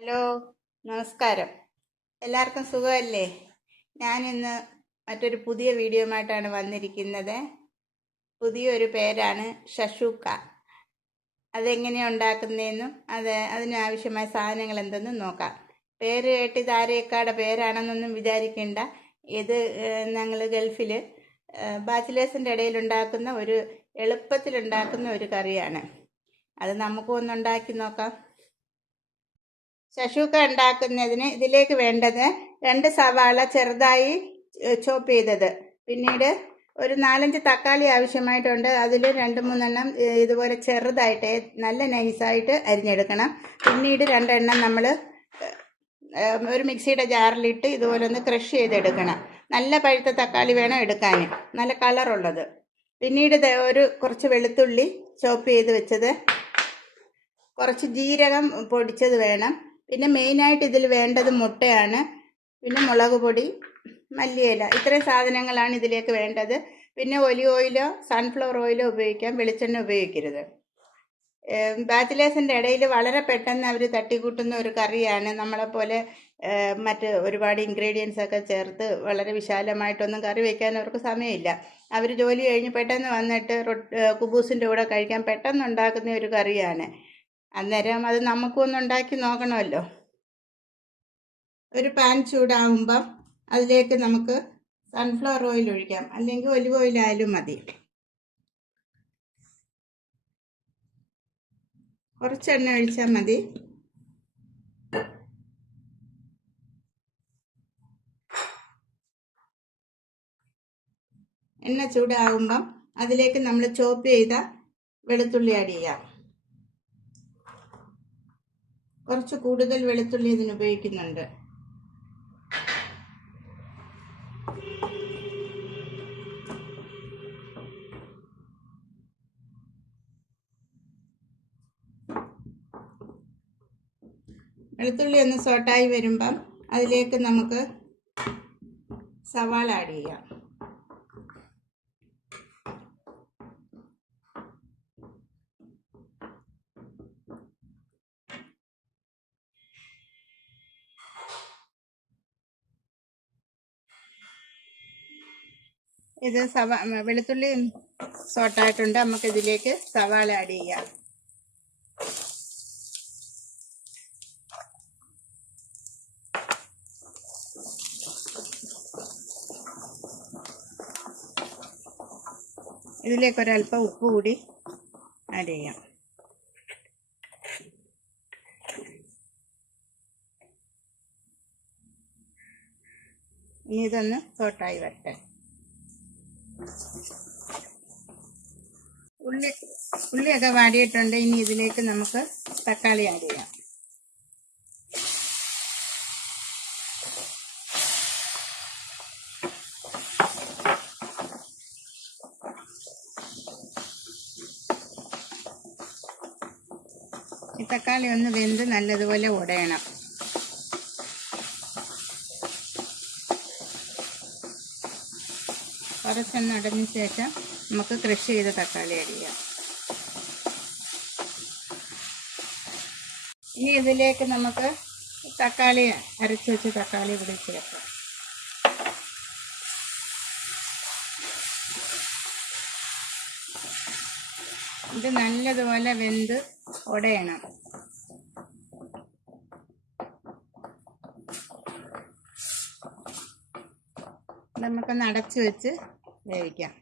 Hello, നമസ്കാരം. എല്ലാവർക്കും സുഖമല്ലേ? ഞാനിന്ന് മറ്റൊരു പുതിയ വീഡിയോയുമായിട്ടാണ് വന്നിരിക്കുന്നത്. പുതിയൊരു പേരാണ് ഷഷൂക്ക. അതെങ്ങനെയാണ് ഉണ്ടാക്കുന്നതെന്നും അതിനാവശ്യമായ സാധനങ്ങൾ എന്തെന്നും നോക്കാം. പേര് കേട്ട് ഇത് ആരേക്കാടെ പേരാണെന്നൊന്നും വിചാരിക്കേണ്ട. ഇത് ഞങ്ങൾ ഗൾഫിൽ ബാച്ചിലേഴ്സിൻ്റെ ഇടയിൽ ഉണ്ടാക്കുന്ന എളുപ്പത്തിൽ ഉണ്ടാക്കുന്ന ഒരു കറിയാണ്. അത് നമുക്കും ഒന്ന് ഉണ്ടാക്കി നോക്കാം. ശശൂക്ക ഉണ്ടാക്കുന്നതിന് ഇതിലേക്ക് വേണ്ടത് 2 സവാള ചെറുതായി ചോപ്പ് ചെയ്തത്, പിന്നീട് ഒരു 4-5 തക്കാളി ആവശ്യമായിട്ടുണ്ട്. അതിൽ 2-3 ഇതുപോലെ ചെറുതായിട്ട് നല്ല നൈസായിട്ട് അരിഞ്ഞെടുക്കണം. പിന്നീട് 2 നമ്മൾ ഒരു മിക്സിയുടെ ജാറിലിട്ട് ഇതുപോലെ ഒന്ന് ക്രഷ് ചെയ്തെടുക്കണം. നല്ല പഴുത്ത തക്കാളി വേണം എടുക്കാൻ, നല്ല കളറുള്ളത്. പിന്നീട് കുറച്ച് വെളുത്തുള്ളി ചോപ്പ് ചെയ്ത് വെച്ചത്, കുറച്ച് ജീരകം പൊടിച്ചത് വേണം. പിന്നെ മെയിനായിട്ട് ഇതിൽ വേണ്ടത് മുട്ടയാണ്. പിന്നെ മുളക് പൊടി, മല്ലിയില, ഇത്രയും സാധനങ്ങളാണ് ഇതിലേക്ക് വേണ്ടത്. പിന്നെ ഒലിവ് ഓയിലോ സൺഫ്ലവർ ഓയിലോ ഉപയോഗിക്കാം, വെളിച്ചെണ്ണ ഉപയോഗിക്കരുത്. ബാച്ചിലേഴ്സിൻ്റെ ഇടയിൽ വളരെ പെട്ടെന്ന് അവർ തട്ടിക്കൂട്ടുന്ന ഒരു കറിയാണ്. നമ്മളെപ്പോലെ മറ്റ് ഒരുപാട് ഇൻഗ്രീഡിയൻസ് ഒക്കെ ചേർത്ത് വളരെ വിശാലമായിട്ടൊന്നും കറി വയ്ക്കാൻ അവർക്ക് സമയമില്ല. അവർ ജോലി കഴിഞ്ഞ് പെട്ടെന്ന് വന്നിട്ട് കുബൂസിൻ്റെ കൂടെ കഴിക്കാൻ പെട്ടെന്ന് ഉണ്ടാക്കുന്ന ഒരു കറിയാണ്. അന്നേരം അത് നമുക്കൊന്ന് ഉണ്ടാക്കി നോക്കണമല്ലോ. ഒരു പാൻ ചൂടാകുമ്പം അതിലേക്ക് നമുക്ക് സൺഫ്ലവർ ഓയിൽ ഒഴിക്കാം, അല്ലെങ്കിൽ ഒലിവ് ഓയിൽ ആയാലും മതി. കുറച്ച് എണ്ണ ഒഴിച്ചാൽ മതി. എണ്ണ ചൂടാകുമ്പം അതിലേക്ക് നമ്മൾ ചോപ്പ് ചെയ്ത വെളുത്തുള്ളി ആഡ് ചെയ്യാം. കുറച്ച് കൂടുതൽ വെളുത്തുള്ളി ഇതിന് ഉപയോഗിക്കുന്നുണ്ട്. വെളുത്തുള്ളി ഒന്ന് സോട്ടായി വരുമ്പം അതിലേക്ക് നമുക്ക് സവാള ആഡ് ചെയ്യാം. ഇത് വെളുത്തുള്ളി സോട്ടായിട്ടുണ്ട്. നമുക്ക് ഇതിലേക്ക് സവാള ആഡ് ചെയ്യാം. ഇതിലേക്ക് ഒരല്പം ഉപ്പ് കൂടി ആഡ് ചെയ്യാം. ഇനി ഇതൊന്ന് സോട്ടായി വരട്ടെ. ഉള്ളിയൊക്കെ വാടിയിട്ടുണ്ട്. ഇനി ഇതിലേക്ക് നമുക്ക് തക്കാളി ആഡ് ചെയ്യാം. ഈ തക്കാളി ഒന്ന് വെന്ത് നല്ലതുപോലെ ഉടയണം. കുറച്ചൊന്ന് അടഞ്ഞ ശേഷം നമുക്ക് ക്രഷ് ചെയ്ത തക്കാളി ആഡ് ചെയ്യാം. ഇനി ഇതിലേക്ക് നമുക്ക് തക്കാളി അരച്ച് വെച്ച് തക്കാളി കൂടി ചേർക്കാം. ഇത് നല്ലതുപോലെ വെന്ത് ഉടയണം. നമുക്കൊന്ന് അടച്ച് വെച്ച് വേവിക്കാം.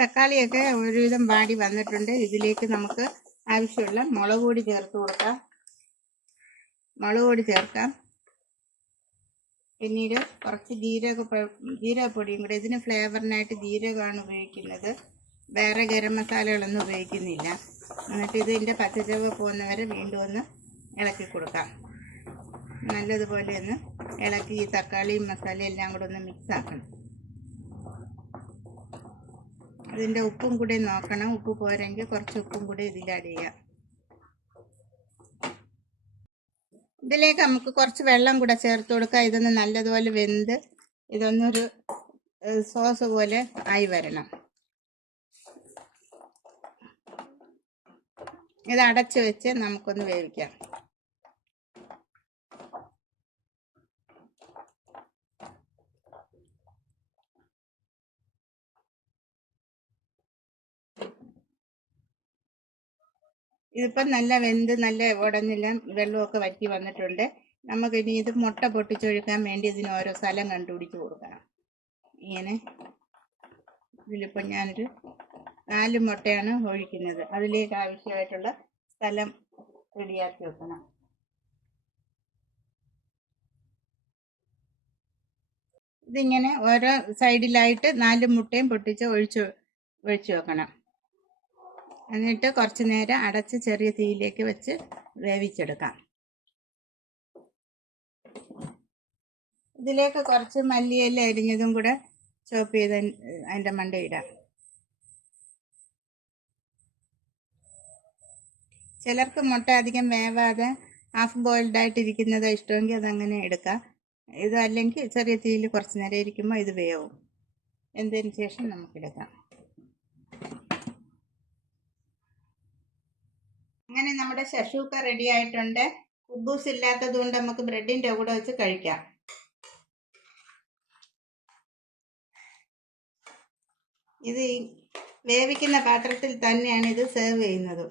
തക്കാളിയൊക്കെ ഒരുവിധം വാടി വന്നിട്ടുണ്ട്. ഇതിലേക്ക് നമുക്ക് ആവശ്യമുള്ള മുളക് പൊടി ചേർത്ത് കൊടുക്കാം. മുളക് പൊടി ചേർക്കാം. പിന്നീട് കുറച്ച് ജീരകപ്പൊടിയും കൂടെ. ഇതിന് ഫ്ലേവറിനായിട്ട് ജീരകമാണ് ഉപയോഗിക്കുന്നത്, വേറെ ഗരം മസാലകളൊന്നും ഉപയോഗിക്കുന്നില്ല. എന്നിട്ട് ഇതിൻ്റെ പച്ചച്ചവ പോകുന്നവരെ വീണ്ടും ഒന്ന് ഇളക്കി കൊടുക്കാം. നല്ലതുപോലെ ഒന്ന് ഇളക്കി ഈ തക്കാളിയും മസാലയും എല്ലാം കൂടെ ഒന്ന് മിക്സ് ആക്കണം. അതിൻ്റെ ഉപ്പും കൂടെ നോക്കണം. ഉപ്പ് പോരെങ്കിൽ കുറച്ച് ഉപ്പും കൂടെ ഇതിൽ ആഡ് ചെയ്യാം. ഇതിലേക്ക് നമുക്ക് കുറച്ച് വെള്ളം കൂടെ ചേർത്ത് കൊടുക്കാം. ഇതൊന്ന് നല്ലതുപോലെ വെന്ത് ഇതൊന്നൊരു സോസ് പോലെ ആയി വരണം. ഇത് അടച്ച് വെച്ച് നമുക്കൊന്ന് വേവിക്കാം. ഇതിപ്പം നല്ല വെന്ത് നല്ല ഉടഞ്ഞെല്ലാം വെള്ളമൊക്കെ വറ്റി വന്നിട്ടുണ്ട്. നമുക്കിനി ഇത് മുട്ട പൊട്ടിച്ചൊഴിക്കാൻ വേണ്ടി ഇതിന് ഓരോ സ്ഥലം കണ്ടുപിടിച്ച് കൊടുക്കണം. ഇങ്ങനെ ഇതിലിപ്പം ഞാനൊരു 4 മുട്ടയാണ് ഒഴിക്കുന്നത്. അതിലേക്ക് ആവശ്യമായിട്ടുള്ള സ്ഥലം റെഡിയാക്കി വെക്കണം. ഇതിങ്ങനെ ഓരോ സൈഡിലായിട്ട് 4 മുട്ടയും പൊട്ടിച്ച് ഒഴിച്ചു വെക്കണം. എന്നിട്ട് കുറച്ച് നേരം അടച്ച് ചെറിയ തീയിലേക്ക് വെച്ച് വേവിച്ചെടുക്കാം. ഇതിലേക്ക് കുറച്ച് മല്ലിയില അരിഞ്ഞതും കൂടെ ചോപ്പ് ചെയ്ത് അതിൻ്റെ മണ്ടയിടാം. ചിലർക്ക് മുട്ട അധികം വേവാതെ ഹാഫ് ബോയിൽഡ് ആയിട്ടിരിക്കുന്നത് ഇഷ്ടമെങ്കിൽ അതങ്ങനെ എടുക്കാം. ഇതല്ലെങ്കിൽ ചെറിയ തീയിൽ കുറച്ച് നേരം ഇരിക്കുമ്പോൾ ഇത് വേവും. വെന്തതിന് ശേഷം നമുക്കെടുക്കാം. അങ്ങനെ നമ്മുടെ ശശൂക്ക റെഡി ആയിട്ടുണ്ട്. കുബൂസ് ഇല്ലാത്തത് കൊണ്ട് നമുക്ക് ബ്രെഡിൻ്റെ കൂടെ വെച്ച് കഴിക്കാം. ഇത് വേവിക്കുന്ന പാത്രത്തിൽ തന്നെയാണ് ഇത് സെർവ് ചെയ്യുന്നത്.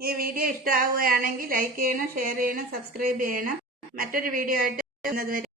ഈ വീഡിയോ ഇഷ്ടമാവുകയാണെങ്കിൽ ലൈക്ക് ചെയ്യണം, ഷെയർ ചെയ്യണം, സബ്സ്ക്രൈബ് ചെയ്യണം. മറ്റൊരു വീഡിയോ ആയിട്ട് വരുന്നതുവരെ